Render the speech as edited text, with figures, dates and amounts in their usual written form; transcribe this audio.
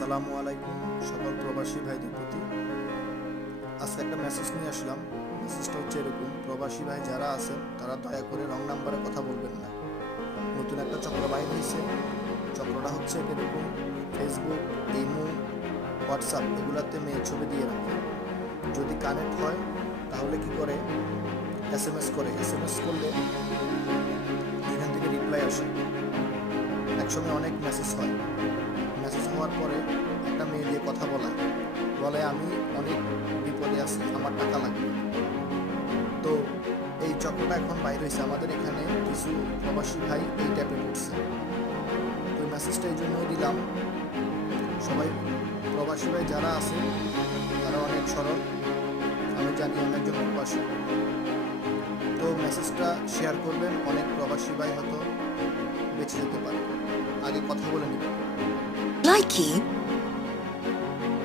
আসসালামু আলাইকুম সকল প্রবাসী ভাইদের প্রতি। আজকে একটা মেসেজ নিয়ে আসলাম। মেসেজটা হচ্ছে এরকম: প্রবাসী ভাই যারা আছেন তারা দয়া করে রং নাম্বারে কথা বলবেন না। নতুন একটা চক্র বাইর হয়েছে। চক্রটা হচ্ছে এরকম: ফেসবুক, ইমো, হোয়াটসঅ্যাপ এগুলাতে মেয়ে ছবি দিয়ে রাখে। যদি কানেক্ট হয় তাহলে কি করে, এসএমএস করে। এসএমএস করলে এখান থেকে রিপ্লাই আসে। একসময় অনেক মেসেজ হয়। মেসেজ হওয়ার পরে একটা মেয়ে দিয়ে কথা বলে আমি অনেক বিপদে আছি, আমার টাকা লাগবে। তো এই চক্রটা এখন বাইরে হয়েছে। আমাদের এখানে কিছু প্রবাসী ভাই এই টাইপে পড়ছে। তো মেসেজটা এই জন্যই দিলাম, সবাই প্রবাসী ভাই যারা আছে তারা অনেক সরল। আমি জানি আমি একজন প্রবাসী। তো মেসেজটা শেয়ার করবেন, অনেক প্রবাসী ভাই হয়তো বেঁচে যেতে পারে। আগে কথা বলে নিবেন। Likey